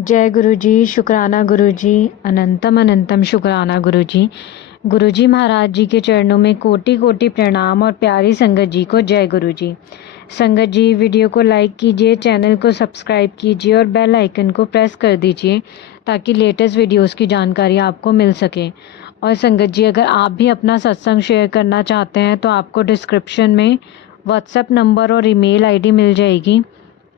जय गुरु जी। शुक्राना गुरु जी। अनंतम अनंतम शुक्राना गुरु जी। गुरु जी महाराज जी के चरणों में कोटि कोटि प्रणाम और प्यारी संगत जी को जय गुरु जी। संगत जी, वीडियो को लाइक कीजिए, चैनल को सब्सक्राइब कीजिए और बेल आइकन को प्रेस कर दीजिए ताकि लेटेस्ट वीडियोस की जानकारी आपको मिल सके। और संगत जी, अगर आप भी अपना सत्संग शेयर करना चाहते हैं तो आपको डिस्क्रिप्शन में व्हाट्सएप नंबर और ईमेल आईडी मिल जाएगी।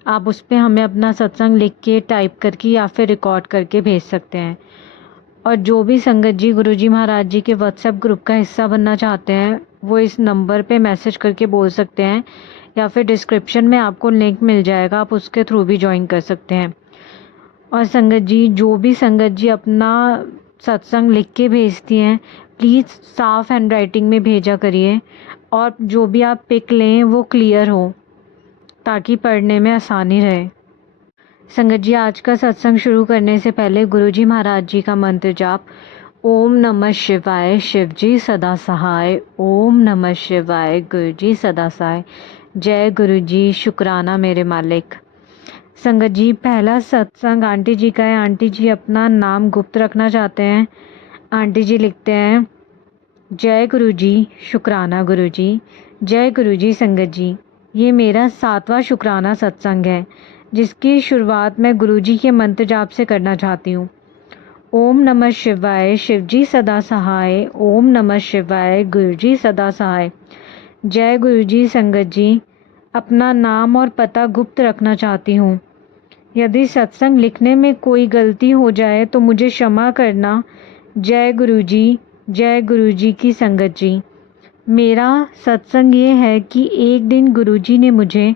आप उस पर हमें अपना सत्संग लिख के, टाइप करके या फिर रिकॉर्ड करके भेज सकते हैं। और जो भी संगत जी गुरु जी महाराज जी के व्हाट्सएप ग्रुप का हिस्सा बनना चाहते हैं वो इस नंबर पे मैसेज करके बोल सकते हैं या फिर डिस्क्रिप्शन में आपको लिंक मिल जाएगा, आप उसके थ्रू भी ज्वाइन कर सकते हैं। और संगत जी, जो भी संगत जी अपना सत्संग लिख के भेजती हैं प्लीज़ साफ़ हैंड राइटिंग में भेजा करिए और जो भी आप पिक लें वो क्लियर हो ताकि पढ़ने में आसानी रहे। संगत जी, आज का सत्संग शुरू करने से पहले गुरु जी महाराज जी का मंत्र जाप। ओम नमः शिवाय, शिव जी सदा सहाय। ओम नमः शिवाय, गुरु जी सदा सहाय। जय गुरु जी। शुक्राना मेरे मालिक। संगत जी, पहला सत्संग आंटी जी का है। आंटी जी अपना नाम गुप्त रखना चाहते हैं। आंटी जी लिखते हैं, जय गुरु जी। शुक्राना गुरु जी। जय गुरु जी। संगत जी, ये मेरा 7वां शुक्राना सत्संग है जिसकी शुरुआत मैं गुरु जी के मंत्र जाप से करना चाहती हूँ। ओम नमः शिवाय, शिव जी सदा सहाय। ओम नमः शिवाय, गुरु जी सदा सहाय। जय गुरु जी। संगत जी, अपना नाम और पता गुप्त रखना चाहती हूँ। यदि सत्संग लिखने में कोई गलती हो जाए तो मुझे क्षमा करना। जय गुरु जी। जय गुरु जी की संगत जी, मेरा सत्संग ये है कि एक दिन गुरु जी ने मुझे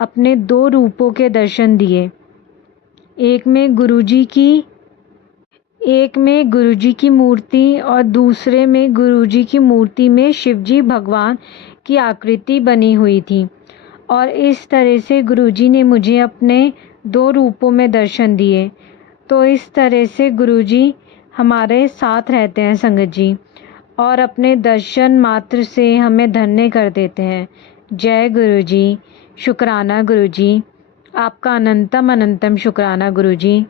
अपने 2 रूपों के दर्शन दिए। एक में गुरुजी की मूर्ति और दूसरे में गुरुजी की मूर्ति में शिवजी भगवान की आकृति बनी हुई थी। और इस तरह से गुरुजी ने मुझे अपने 2 रूपों में दर्शन दिए। तो इस तरह से गुरुजी हमारे साथ रहते हैं संगत जी, और अपने दर्शन मात्र से हमें धन्य कर देते हैं। जय गुरु जी। शुक्राना गुरु जी। आपका अनंतम अनंतम शुक्राना गुरु जी।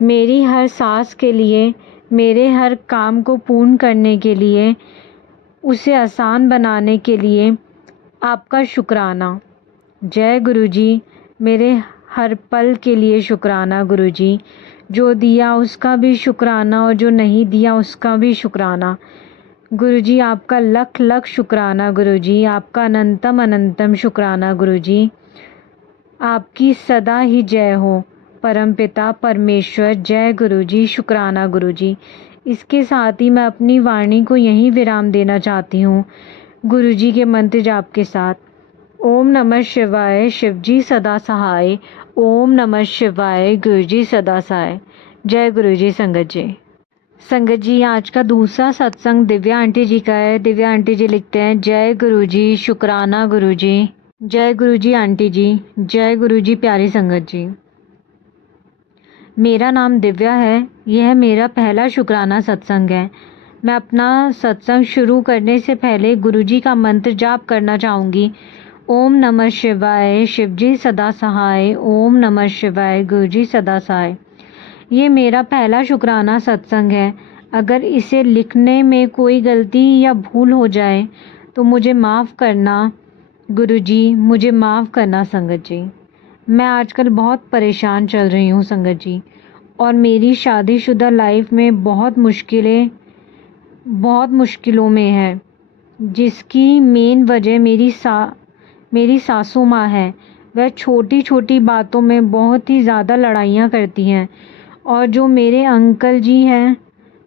मेरी हर सांस के लिए, मेरे हर काम को पूर्ण करने के लिए, उसे आसान बनाने के लिए आपका शुक्राना। जय गुरु जी। मेरे हर पल के लिए शुक्राना गुरु जी। जो दिया उसका भी शुक्राना और जो नहीं दिया उसका भी शुक्राना। गुरु जी, आपका लख लख शुक्राना गुरु जी। आपका अनंतम अनंतम शुक्राना गुरु जी। आपकी सदा ही जय हो परमपिता परमेश्वर। जय गुरु जी। शुक्राना गुरु जी। इसके साथ ही मैं अपनी वाणी को यहीं विराम देना चाहती हूँ गुरु जी के मंत्र जाप के साथ। ओम नमः शिवाय, शिव जी सदा सहाय। ओम नमः शिवाय, गुरु जी सदा सहाय। जय गुरु जी। संगत जी, संगत जी, आज का दूसरा सत्संग दिव्या आंटी जी का है। दिव्या आंटी जी लिखते हैं, जय गुरु जी। शुक्राना गुरु जी। जय गुरु जी आंटी जी। जय गुरु जी प्यारी संगत जी। मेरा नाम दिव्या है। यह मेरा पहला शुक्राना सत्संग है। मैं अपना सत्संग शुरू करने से पहले गुरु जी का मंत्र जाप करना चाहूँगी। ओम नमः शिवाय, शिव जी सदा सहाय। ओम नमः शिवाय, गुरु जी सदा सहाय। ये मेरा पहला शुक्राना सत्संग है। अगर इसे लिखने में कोई गलती या भूल हो जाए तो मुझे माफ़ करना गुरु जी, मुझे माफ़ करना संगत जी। मैं आजकल बहुत परेशान चल रही हूँ संगत जी, और मेरी शादीशुदा लाइफ में बहुत मुश्किलों में है, जिसकी मेन वजह मेरी सासू माँ है। वह छोटी छोटी बातों में बहुत ही ज़्यादा लड़ाइयाँ करती हैं। और जो मेरे अंकल जी हैं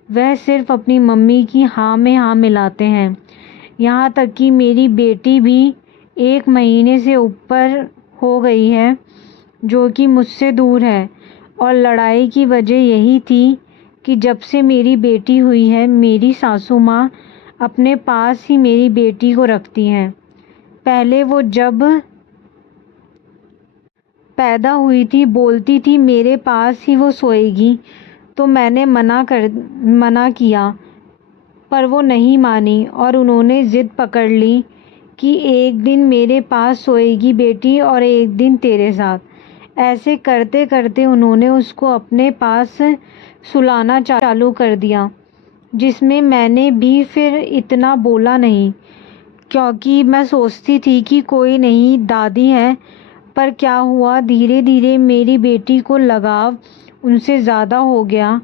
वह सिर्फ अपनी मम्मी की हाँ में हाँ मिलाते हैं। यहाँ तक कि मेरी बेटी भी 1 महीने से ऊपर हो गई है जो कि मुझसे दूर है। और लड़ाई की वजह यही थी कि जब से मेरी बेटी हुई है मेरी सासू माँ अपने पास ही मेरी बेटी को रखती हैं। पहले वो जब पैदा हुई थी बोलती थी मेरे पास ही वो सोएगी, तो मैंने मना किया पर वो नहीं मानी और उन्होंने ज़िद पकड़ ली कि एक दिन मेरे पास सोएगी बेटी और एक दिन तेरे साथ। ऐसे करते करते उन्होंने उसको अपने पास सुलाना चालू कर दिया, जिसमें मैंने भी फिर इतना बोला नहीं, क्योंकि मैं सोचती थी कि कोई नहीं, दादी है। पर क्या हुआ, धीरे धीरे मेरी बेटी को लगाव उनसे ज़्यादा हो गया,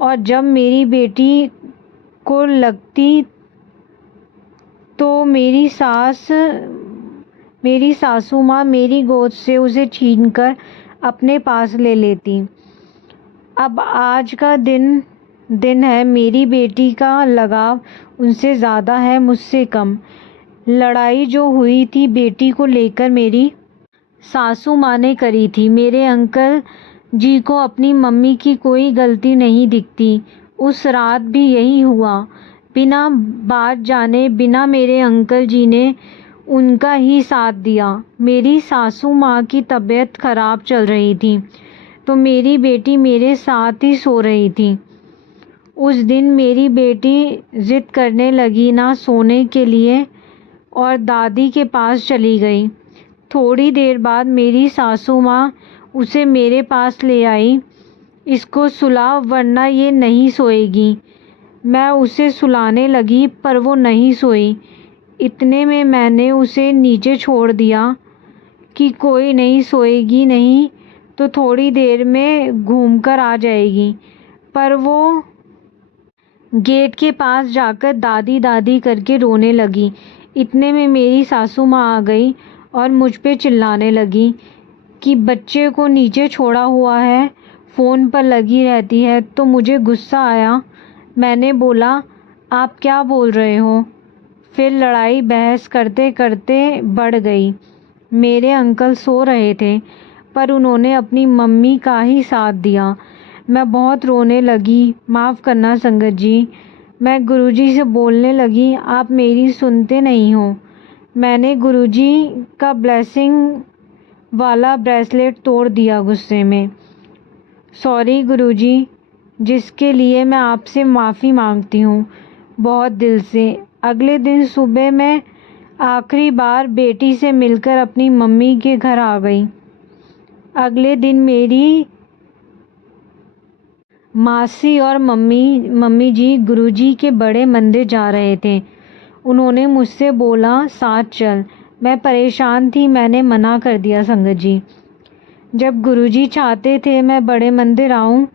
और जब मेरी बेटी को लगती तो मेरी सासू माँ मेरी गोद से उसे छीनकर अपने पास ले लेती। अब आज का दिन है, मेरी बेटी का लगाव उनसे ज़्यादा है, मुझसे कम। लड़ाई जो हुई थी बेटी को लेकर मेरी सासू माँ ने करी थी। मेरे अंकल जी को अपनी मम्मी की कोई गलती नहीं दिखती। उस रात भी यही हुआ। बिना बात जाने, बिना मेरे अंकल जी ने उनका ही साथ दिया। मेरी सासू माँ की तबीयत खराब चल रही थी, तो मेरी बेटी मेरे साथ ही सो रही थी। उस दिन मेरी बेटी जिद करने लगी ना सोने के लिए, और दादी के पास चली गई। थोड़ी देर बाद मेरी सासू माँ उसे मेरे पास ले आई। इसको सुला, वरना ये नहीं सोएगी। मैं उसे सुलाने लगी, पर वो नहीं सोई। इतने में मैंने उसे नीचे छोड़ दिया कि कोई नहीं, सोएगी नहीं तो थोड़ी देर में घूमकर आ जाएगी। पर वो गेट के पास जाकर दादी दादी करके रोने लगी। इतने में मेरी सासू माँ आ गई और मुझ पे चिल्लाने लगी कि बच्चे को नीचे छोड़ा हुआ है, फ़ोन पर लगी रहती है। तो मुझे गुस्सा आया। मैंने बोला, आप क्या बोल रहे हो? फिर लड़ाई बहस करते करते बढ़ गई। मेरे अंकल सो रहे थे, पर उन्होंने अपनी मम्मी का ही साथ दिया। मैं बहुत रोने लगी। माफ़ करना संगत जी। मैं गुरुजी से बोलने लगी, आप मेरी सुनते नहीं हो। मैंने गुरुजी का ब्लेसिंग वाला ब्रेसलेट तोड़ दिया गुस्से में। सॉरी गुरुजी, जिसके लिए मैं आपसे माफ़ी मांगती हूँ बहुत दिल से। अगले दिन सुबह मैं आखिरी बार बेटी से मिलकर अपनी मम्मी के घर आ गई। अगले दिन मेरी मासी और मम्मी जी गुरुजी के बड़े मंदिर जा रहे थे। उन्होंने मुझसे बोला, साथ चल। मैं परेशान थी, मैंने मना कर दिया संगत जी। जब गुरुजी चाहते थे मैं बड़े मंदिर आऊं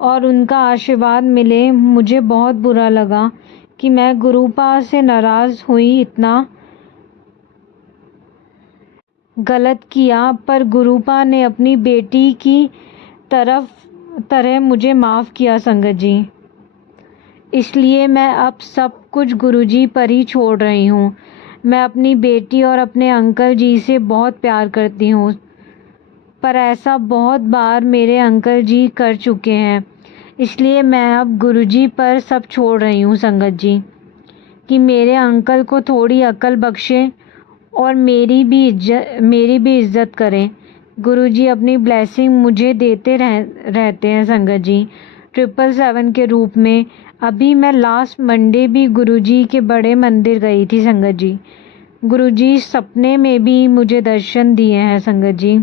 और उनका आशीर्वाद मिले, मुझे बहुत बुरा लगा कि मैं गुरुपा से नाराज़ हुई। इतना गलत किया, पर गुरुपा ने अपनी बेटी की तरह मुझे माफ़ किया संगत जी। इसलिए मैं अब सब कुछ गुरुजी पर ही छोड़ रही हूँ। मैं अपनी बेटी और अपने अंकल जी से बहुत प्यार करती हूँ, पर ऐसा बहुत बार मेरे अंकल जी कर चुके हैं। इसलिए मैं अब गुरुजी पर सब छोड़ रही हूँ संगत जी, कि मेरे अंकल को थोड़ी अकल बख्शे और मेरी भी इज्जत करें। गुरुजी अपनी ब्लेसिंग मुझे देते रहते हैं संगत जी, 777 के रूप में। अभी मैं लास्ट मंडे भी गुरुजी के बड़े मंदिर गई थी संगत जी। गुरुजी सपने में भी मुझे दर्शन दिए हैं संगत जी,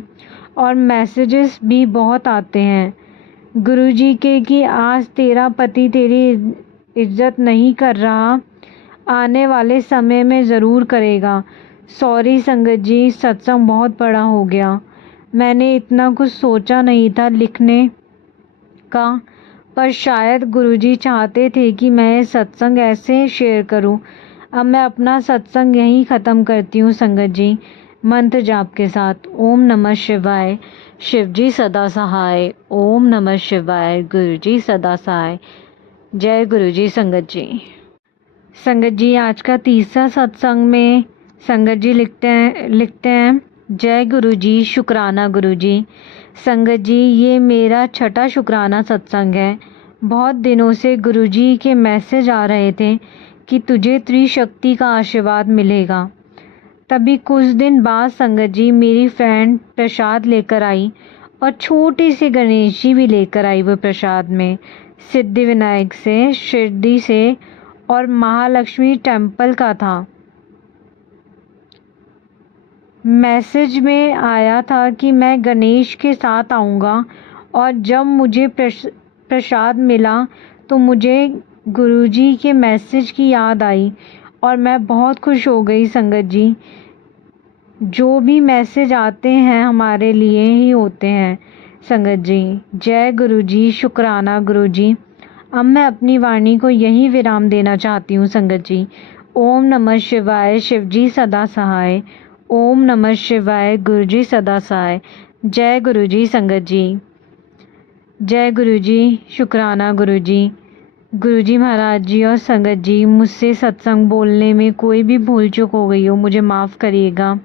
और मैसेजेस भी बहुत आते हैं गुरुजी के कि आज तेरा पति तेरी इज्जत नहीं कर रहा, आने वाले समय में ज़रूर करेगा। सॉरी संगत जी, सत्संग बहुत बड़ा हो गया। मैंने इतना कुछ सोचा नहीं था लिखने का, पर शायद गुरुजी चाहते थे कि मैं सत्संग ऐसे शेयर करूं। अब मैं अपना सत्संग यहीं ख़त्म करती हूँ संगत जी, मंत्र जाप के साथ। ओम नमः शिवाय। शिवजी सदा सहाय। ओम नमः शिवाय। गुरुजी सदा सहाय। जय गुरुजी संगत जी। संगत जी, आज का तीसरा सत्संग में संगत जी लिखते हैं, जय गुरुजी, शुक्राना गुरुजी। संगत जी, ये मेरा छठा शुक्राना सत्संग है। बहुत दिनों से गुरुजी के मैसेज आ रहे थे कि तुझे त्रिशक्ति का आशीर्वाद मिलेगा। तभी कुछ दिन बाद संगत जी मेरी फ्रेंड प्रसाद लेकर आई, और छोटी सी गणेश जी भी लेकर आई। वो प्रसाद में सिद्धि विनायक से, शिरडी से और महालक्ष्मी टेम्पल का था। मैसेज में आया था कि मैं गणेश के साथ आऊँगा, और जब मुझे प्रसाद मिला तो मुझे गुरुजी के मैसेज की याद आई और मैं बहुत खुश हो गई। संगत जी, जो भी मैसेज आते हैं हमारे लिए ही होते हैं। संगत जी, जय गुरुजी, शुक्राना गुरुजी। अब मैं अपनी वाणी को यहीं विराम देना चाहती हूँ। संगत जी, ओम नमः शिवाय, शिवजी सदा सहाय। ओम नमः शिवाय, गुरुजी सदा सहाय। जय गुरुजी। संगत जी, जय गुरुजी, शुक्राना गुरुजी। गुरुजी महाराज जी और संगत जी, मुझसे सत्संग बोलने में कोई भी भूल चूक हो गई हो, मुझे माफ़ करिएगा।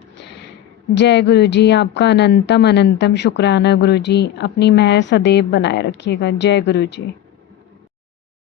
जय गुरुजी, आपका अनंतम अनंतम शुक्राना गुरुजी। अपनी महर सदैव बनाए रखिएगा। जय गुरुजी।